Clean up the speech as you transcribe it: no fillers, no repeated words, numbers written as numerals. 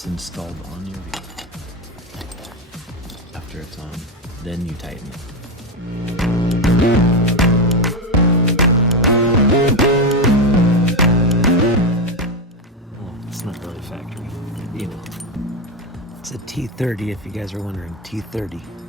this installed on your vehicle. After it's on, then you tighten it. Well, it's not really factory, you know. It's a T30 if you guys are wondering, T30.